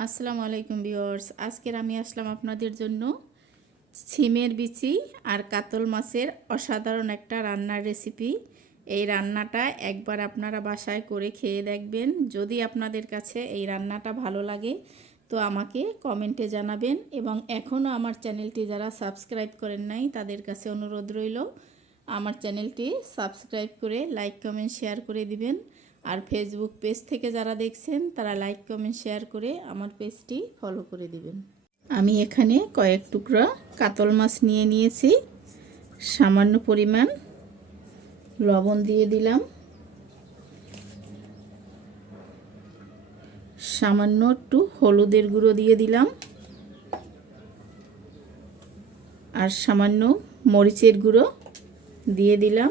আসসালামু আলাইকুম ভিউয়ার্স। আজকের আমি আসলাম আপনাদের জন্য ছিমের বিচি আর কাতল মাছের অসাধারণ একটা রান্নার রেসিপি এই রান্নাটা একবার আপনারা বাসায় করে খেয়ে দেখবেন। যদি আপনাদের কাছে এই রান্নাটা ভালো লাগে, তো আমাকে কমেন্টে জানাবেন। এবং এখনও আমার চ্যানেলটি যারা সাবস্ক্রাইব করেন নাই, তাদের কাছে অনুরোধ রইল, আমার চ্যানেলটি সাবস্ক্রাইব করে, লাইক, কমেন্ট, শেয়ার করে দিবেন। আর ফেসবুক পেজ থেকে যারা দেখছেন, তারা লাইক কমেন্ট শেয়ার করে আমার পেজটি ফলো করে দিবেন। আমি এখানে কয়েক টুকরা কাতল মাছ নিয়ে নিয়েছি। সামান্য পরিমাণ লবণ দিয়ে দিলাম। সামান্য একটু হলুদের গুঁড়ো দিয়ে দিলাম। আর সামান্য মরিচের গুঁড়ো দিয়ে দিলাম।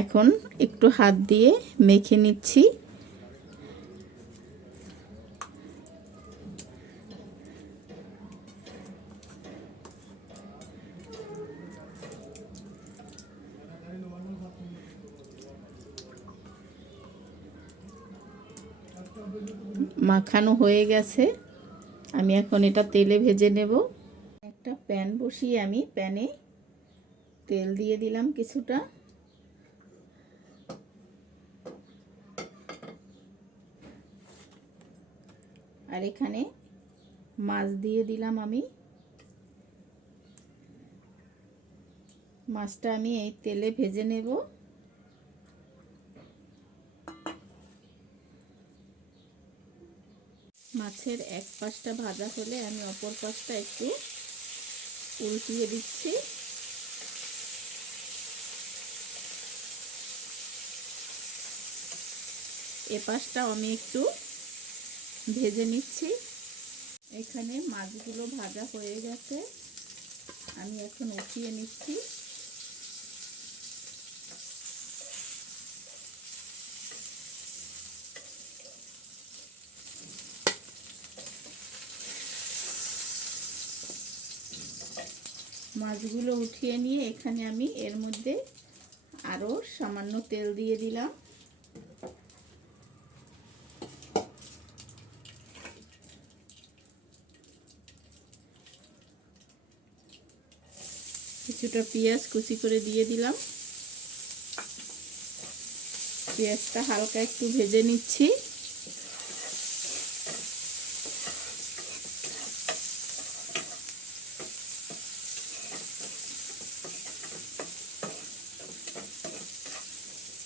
এখন একটু হাত দিয়ে মেখে নিচ্ছি। মাখানো হয়ে গেছে। আমি এখন এটা তেলে ভেজে নেব। একটা প্যান বসিয়ে আমি প্যানে তেল দিয়ে দিলাম কিছুটা। আর এখানে মাছ দিয়ে দিলাম আমি। মাছটা আমি এই তেলে ভেজে নেব। মাছের এক পাশটা ভাজা হলে আমি অপর পাশটা একটু উল্টিয়ে দিচ্ছি। এ পাশটাও আমি একটু ভেজে নিচ্ছি। এখানে মাছগুলো ভাজা হয়ে গেছে। আমি এখন উঠিয়ে নিচ্ছি। মাছগুলো উঠিয়ে নিয়ে এখানে আমি এর মধ্যে আরও সামান্য তেল দিয়ে দিলাম। কিছুটা পেঁয়াজ কুচি করে দিয়ে দিলাম। পেঁয়াজটা হালকা একটু ভেজে নিচ্ছি।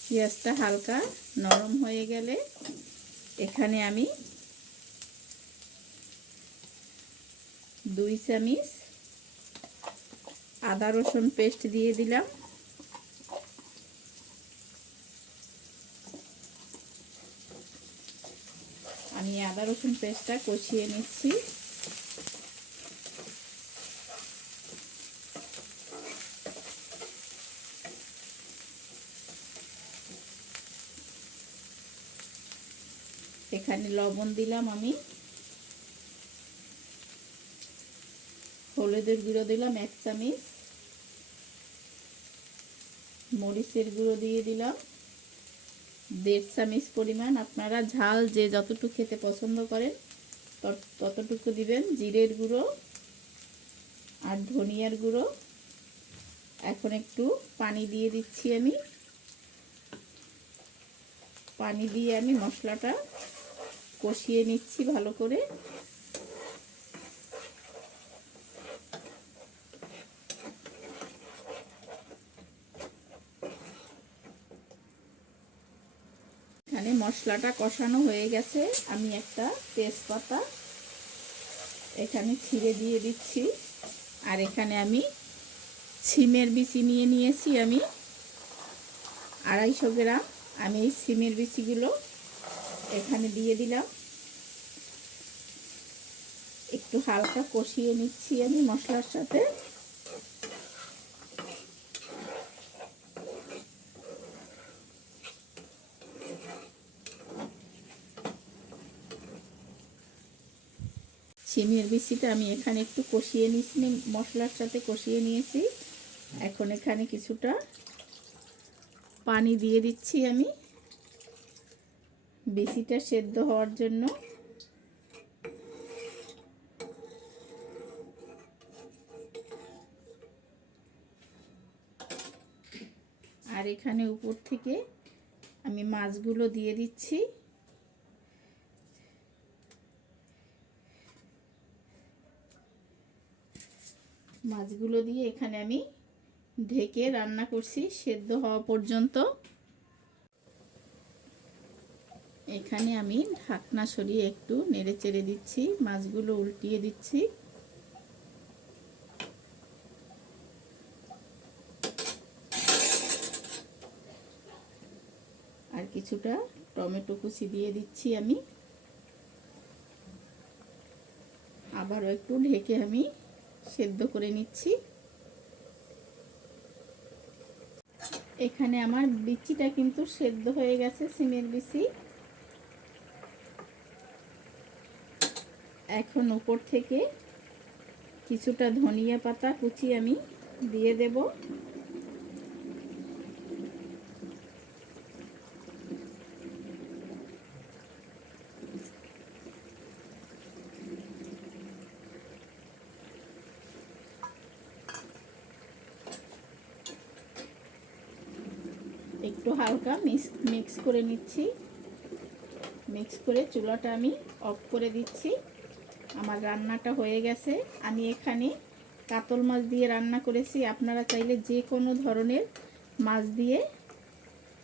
পেঁয়াজটা হালকা নরম হয়ে গেলে এখানে আমি দুই চামিচ আদা রসুন পেস্ট দিয়ে দিলাম। আমি আদা রসুন পেস্টটা কষিয়ে নিচ্ছি। এখানে লবণ দিলাম আমি। হলুদের গুঁড়ো দিলাম এক চামিচ। মরিচের গুঁড়ো দিয়ে দিলাম। দেড় চামিচ পরিমাণ আপনারা ঝাল যে যতটুকু খেতে পছন্দ করেন ততটুকু দিবেন। জিরের গুঁড়ো আর ধনিয়ার গুঁড়ো। এখন একটু পানি দিয়ে দিচ্ছি আমি। পানি দিয়ে আমি মশলাটা কষিয়ে নিচ্ছি ভালো করে। এখানে মশলাটা কষানো হয়ে গেছে। আমি একটা তেজপাতা এখানে ছিঁড়ে দিয়ে দিচ্ছি। আর এখানে আমি ছিমের বিচি নিয়ে নিয়েছি আমি। আড়াইশো গ্রাম আমি এই সিমের বিচিগুলো এখানে দিয়ে দিলাম। একটু হালকা কষিয়ে নিচ্ছি আমি মশলার সাথে। সিমের বিচিটা আমি এখানে একটু কষিয়ে নিয়েছি মশলার সাথে কষিয়ে নিয়েছি। এখন এখানে কিছুটা পানি দিয়ে দিচ্ছি আমি। বিচিটা সেদ্ধ হওয়ার জন্য। আর এখানে উপর থেকে আমি মাছগুলো দিয়ে দিচ্ছি। মাছগুলো দিয়ে এখানে আমি ঢেকে রান্না করছি সেদ্ধ হওয়া পর্যন্ত। এখানে আমি ঢাকনা সরিয়ে একটু নেড়ে চেড়ে দিচ্ছি, মাছগুলো উল্টিয়ে দিচ্ছি। আর কিছুটা টমেটো কুচি দিয়ে দিচ্ছি আমি। আবারও একটু ঢেকে আমি সেদ্ধ করে নিচ্ছি। এখানে আমার বিচিটা কিন্তু সেদ্ধ হয়ে গেছে, সিমের বিচি। এখন উপর থেকে কিছুটা ধনিয়া পাতা কুচি আমি দিয়ে দেব। একটু হালকা মিক্স মিক্স করে নিচ্ছি। মিক্স করে চুলাটা আমি অফ করে দিচ্ছি। আমার রান্নাটা হয়ে গেছে। আমি এখানে কাতল মাছ দিয়ে রান্না করেছি। আপনারা চাইলে যে কোনো ধরনের মাছ দিয়ে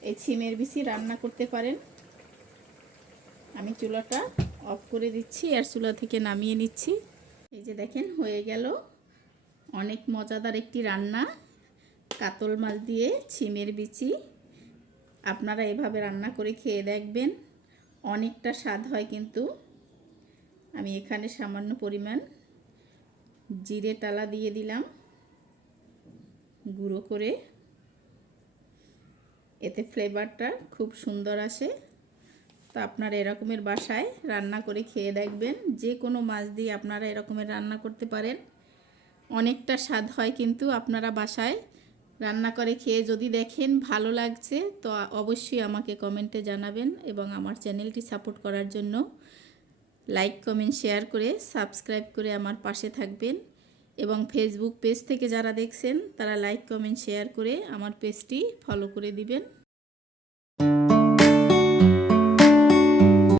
এই ছিমের বিচি রান্না করতে পারেন। আমি চুলাটা অফ করে দিচ্ছি আর চুলা থেকে নামিয়ে নিচ্ছি। এই যে দেখেন, হয়ে গেল। অনেক মজাদার একটি রান্না। কাতল মাছ দিয়ে ছিমের বিচি আপনারা এভাবে রান্না করে খেয়ে দেখবেন অনেকটা স্বাদ হয় কিন্তু। আমি এখানে সামান্য পরিমাণ জিরে টালা দিয়ে দিলাম। গুঁড়ো করে। এতে ফ্লেভারটা খুব সুন্দর আসে। তো আপনারা এরকমের বাসায় রান্না করে খেয়ে দেখবেন। যে কোনো মাছ দিয়ে আপনারা এরকমের রান্না করতে পারেন। অনেকটা স্বাদ হয় কিন্তু আপনারা বাসায় রান্না করে খেয়ে যদি দেখেন ভালো লাগছে, তো অবশ্যই আমাকে কমেন্টে জানাবেন এবং আমার চ্যানেলটি সাপোর্ট করার জন্য লাইক কমেন্ট শেয়ার করে সাবস্ক্রাইব করে আমার পাশে থাকবেন এবং ফেসবুক পেজ থেকে যারা দেখছেন, তারা লাইক কমেন্ট শেয়ার করে আমার পেজটি ফলো করে দিবেন।